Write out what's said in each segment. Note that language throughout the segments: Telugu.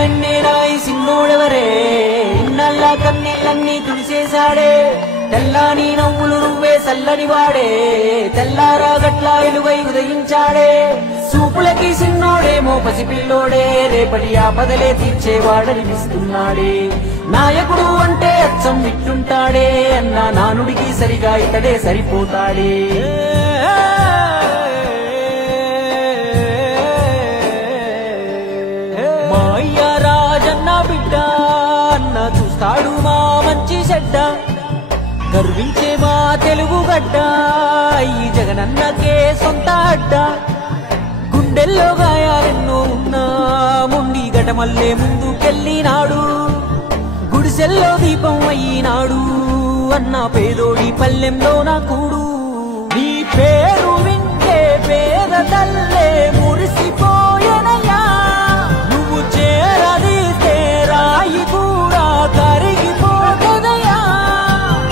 ఎన్నేరాయి సిన్నోడెవరే ఇన్నల్లా కన్నీళ్ళన్నీ తుడిసేశాడే తెల్లాని నవ్వులు నువ్వే చల్లని వాడే తెల్లారా గట్లా ఎలుగై ఉదయించాడే చూపులకి సిన్నోడేమో పసిపిల్లోడే రేపటి ఆపదలే తీర్చేవాడనిపిస్తున్నాడే నాయకుడు అంటే అచ్చం విట్టుంటాడే అన్న నానుడికి సరిగా ఇతడే సరిపోతాడే మా అయ్య రాజన్న బిడ్డ అన్న చూస్తాడు మా మంచి చెడ్డ గర్వించే మా తెలుగు గడ్డ ఈ జగనన్నకే సొంత అడ్డ గుండెల్లో గాయాలెన్నో ఉన్నా ముండి గటమల్లే ముందుకెళ్ళినాడు గుడిసెల్లో దీపం అయ్యినాడు అన్న పేదోడి పల్లెంలో నా కూడు నీ పేరు వింటే పేద తల్లే మురిసిపోయెనయ్యా నువ్వు చేరదీస్తే రాయి కూడా కరిగిపోతదయ్యా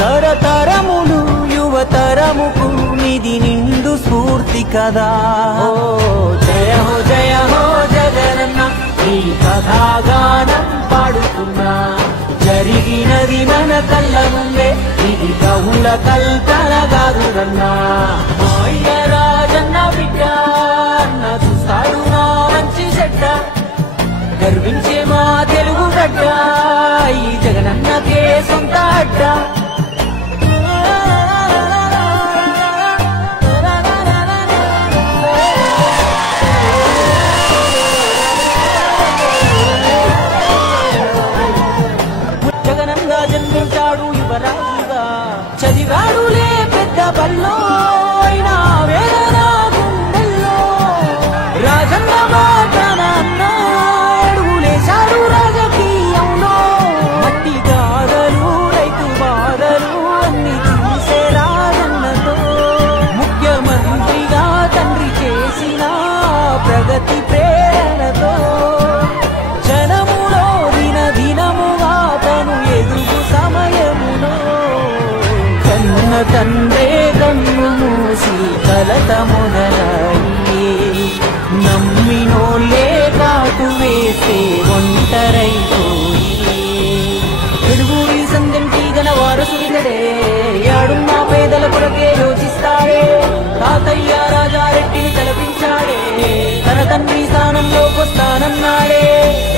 తరతరములు యువతరముకు నిధి నిండు స్ఫూర్తి కదా ఓ జయ హో జగనన్న ఈ కథాగానం పాడుతున్నా జరిగినది మన కళ్ళ ముందే ఇది కవుల కల్పన కాదురన్నా మా అయ్య రాజన్న బిడ్డ అన్న చూస్తాడు నా మంచి చెడ్డ గర్వించే మా తెలుగు గడ్డ ఈ జగనన్నకే సొంత అడ్డ జగనన్న జన్మించాడు యువరాజుగా చదివాడులే పెద్ద బల్లో అయినా వేదన గుండెల్లో రాజన్న మాటన అడుగులేశాడు రాజకీయంలో మట్టి గాథలు రైతు బాధలు అన్ని చూసే రాజన్నతో ముఖ్యమంత్రిగా తండ్రి చేసిన ప్రగతి ప్రేరణతో జనములో దినదినముగా తను ఎదుగు సమయములో కన్న తండ్రే కన్ను మూసి కలత మొదలయ్యే నమ్మినోళ్ళే కాటు వేస్తే ఒంటరైపోయే తెలుగుడి సందెంటి గల వారసుడిగడే యాడున్న పేదల కొరకే యోచిస్తాడే తాతయ్య రాజారెడ్డిని తలపించాడే తన తండ్రి స్థానంలోకొస్తానన్నాడే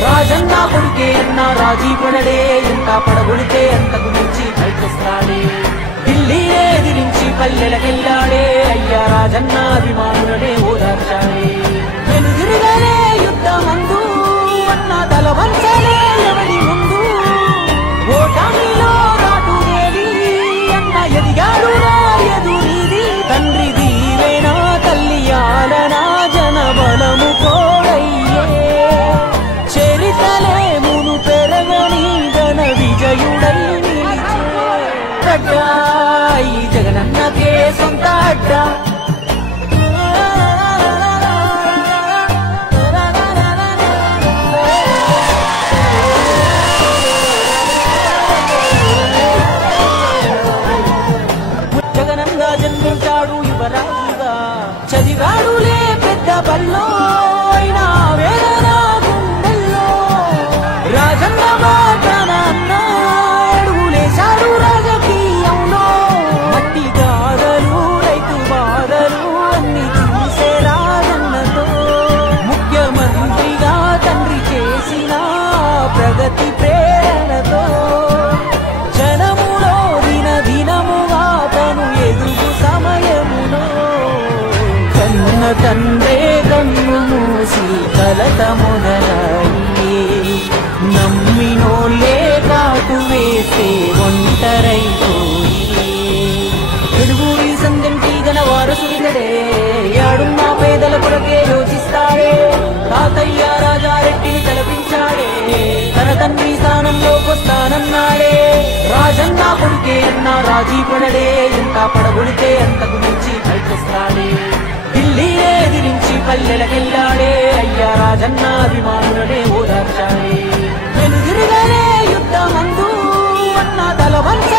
రాజన్న కొడుకే అన్న రాజీ పడడే ఎంత పడగొడితే అంతకు మించి పైకొస్తాడే ఢిల్లీనే ఎదిరించి పల్లెలకెళ్ళాడే అయ్యా రాజన్న అభిమానులనే ఓదార్చాడే వెనుదిరిగానే యుద్ధమందు అన్న తల వంచలే ఎవడి ముందు ఓటామిలో రాటుదేవి అన్న ఎదిగాడు రాయదు నీది తండ్రి దీవేనా తల్లి ఆలనా జన బలము కోడయ్యే చరితలే మును పెరగని ఘన విజయుడై నిలిచే ఈ జగనన్నకే సొంత అడ్డ జగనన్న జన్మించాడు యువరాజుగా చదివాడులే పెద్ద బల్లో అయినా వేదన గుండెల్లో రాజన్న మాటన అడుగులేశాడు రాజకీయంలో మట్టి గాథలు రైతు బాధలు అన్ని చూసే రాజన్నతో ముఖ్యమంత్రిగా తండ్రి చేసిన ప్రగతి ప్రేరణతో జనములో దినదినముగా తను ఎదుగు సమయములో కన్న తండ్రే కన్ను మూసి కలత మొదలయ్యే నమ్మినోళ్ళే కాటు వేస్తే ఒంటరైపోయే తెలుగుడి సందెంటి గల వారసుడిగడే యాడున్న పేదల కొరకే యోచిస్తాడే తాతయ్య రాజారెడ్డిని తలపించాడే తన తండ్రి స్థానంలోకొస్తానన్నాడే రాజన్న కొడుకే అన్న రాజీ పడడే ఎంత పడగొడితే అంతకు మించి పైకొస్తాడే ఢిల్లీనే ఎదిరించి పల్లెలకెళ్ళాడే అయ్యా రాజన్న అభిమానులనే ఓదార్చాడే వెనుదిరిగానే యుద్ధమందు అన్న తల వంచ